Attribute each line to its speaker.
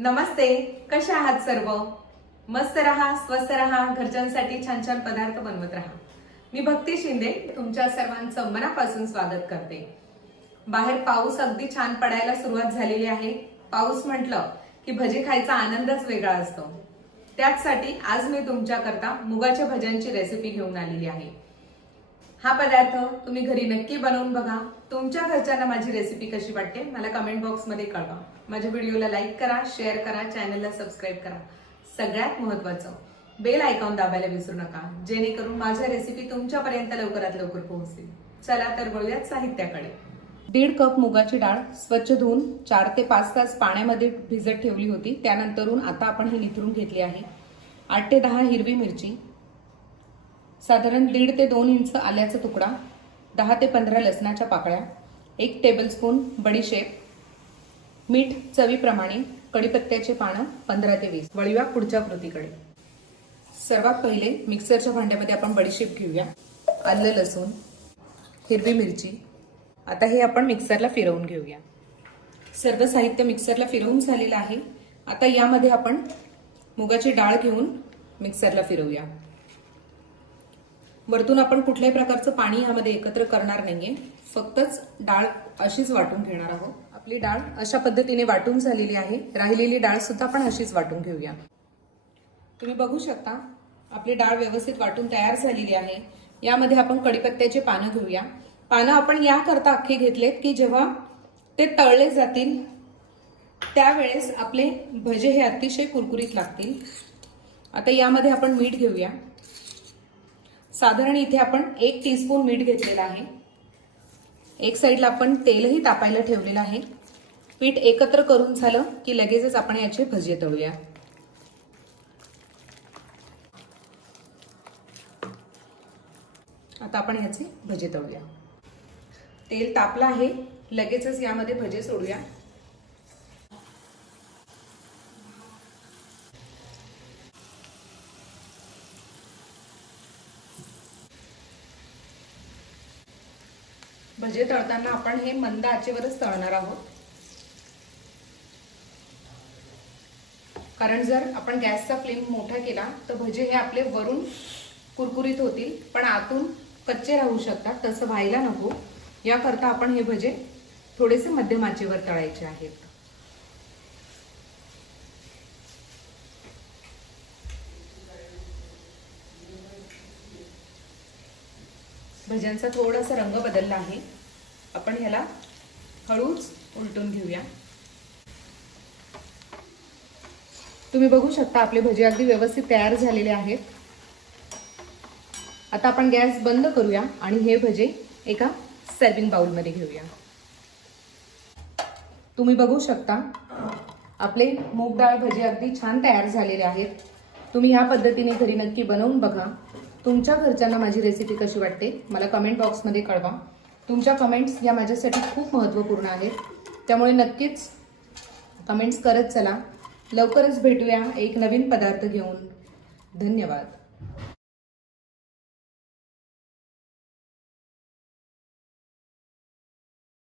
Speaker 1: नमस्ते कशा आहात सर्व? मस्त रहा स्वस्थ रहा घरच्यांसाठी छान छान पदार्थ बनवत राहा. मी भक्ती शिंदे तुमच्या सर्वांचं मनापासून स्वागत करते. बाहेर पाऊस अगदी छान पडायला सुरुवात झालेली आहे. पाऊस म्हटलं की भजी खायचा आनंदच वेगळा असतो. त्याचसाठी आज मी तुमच्याकरता मुगाच्या भज्यांची रेसिपी घेऊन आलेली आहे. हा पदार्थ तुम्ही घरी नक्की बनवून बघा. तुमच्या घरच्यांना माझी रेसिपी कशी वाटते मला कमेंट बॉक्समध्ये कळवा. माझ्या व्हिडिओला लाईक करा शेअर करा चॅनलला सबस्क्राईब करा. सगळ्यात महत्वाचं बेल आयकॉन दाबायला विसरू नका जेणेकरून माझ्या रेसिपी तुमच्यापर्यंत लवकरात लवकर पोहोचतील. चला तर वळूयात साहित्याकडे. दीड कप मुगाची डाळ स्वच्छ धुवून चार ते पाच तास पाण्यामध्ये भिजत ठेवली होती. त्यानंतरून आता आपण ही निथरून घेतली आहे. आठ ते दहा हिरवी मिरची साधारण दीड ते दोन इंच आल्याचा तुकडा दहा ते पंधरा लसणाच्या पाकळ्या एक टेबलस्पून बडीशेप मीठ चवीप्रमाणे कढीपत्त्याचे पानं पंधरा ते वीस. वळीवा पुढच्या कृतीकडे. सर्वात पहिले मिक्सरच्या भांड्यामध्ये आपण बडीशेप घेऊया. आलं लसूण हिरवी मिरची. आता हे आपण मिक्सरला फिरवून घेऊया. सर्व साहित्य मिक्सरला फिरवून झालेलं आहे. आता यामध्ये आपण मुगाची डाळ घेऊन मिक्सरला फिरवूया. वरतून आपण कुठल्याही प्रकारचं पाणी यामध्ये एकत्र करणार नाहीये. फक्तच डाळ अशीच वाटून घेणार आहोत. आपली डाळ अशा पद्धतीने वाटून झालेली आहे. राहिलेली डाळ सुद्धा आपण अशीच वाटून घेऊया. तुम्ही बघू शकता आपली डाळ व्यवस्थित वाटून तयार झालेली आहे. यामध्ये आपण कडीपत्त्याचे पानं घेऊया. पानं आपण याकरता अख्खे घेतलेत की जेव्हा ते तळले जातील त्यावेळेस आपले भजे हे अतिशय कुरकुरीत लागतील. आता यामध्ये आपण मीठ घेऊया. साधारण इथे आपण एक टीस्पून मीठ घेतलेलं आहे. एक साईडला आपण तेलही तापायला ठेवलेलं आहे. पीठ एकत्र करून झालं की लगेचच आपण याचे भजे तळूया. आता आपण याचे भजे तळूया. तेल तापलं आहे लगेचच यामध्ये भजे सोडूया. भजे तळताना आपण हे मंद आचेवरच तळणार आहोत. कारण जर आपण गॅसचा फ्लेम मोठा केला तर भजे हे आपले वरून कुरकुरीत होतील पण आतून कच्चे राहू शकतात तसं व्हायला नको. याकरता आपण हे भजे थोडेसे मध्यम आचेवर तळायचे आहेत. भज्यांचा थोडासा रंग बदलला आहे. आपण ह्याला हळूच उलटून घेऊया. तुम्ही बघू शकता आपले भजे अगदी व्यवस्थित तयार झालेले आहेत. आता आपण गॅस बंद करूया आणि हे भजे एका सर्विंग बाउलमध्ये घेऊया. तुम्ही बघू शकता आपले मूग डाळ भजे अगदी छान तयार झालेले आहेत. तुम्ही ह्या पद्धतीने घरी नक्की बनवून बघा. तुमच्या घरच्यांना माझी रेसिपी कशी वाटते मला कमेंट बॉक्समध्ये कळवा. तुमच्या कमेंट्स या माझ्यासाठी खूप महत्त्वपूर्ण आहेत. त्यामुळे नक्कीच कमेंट्स करत चला. लवकरच भेटूया एक नवीन पदार्थ घेऊन. धन्यवाद.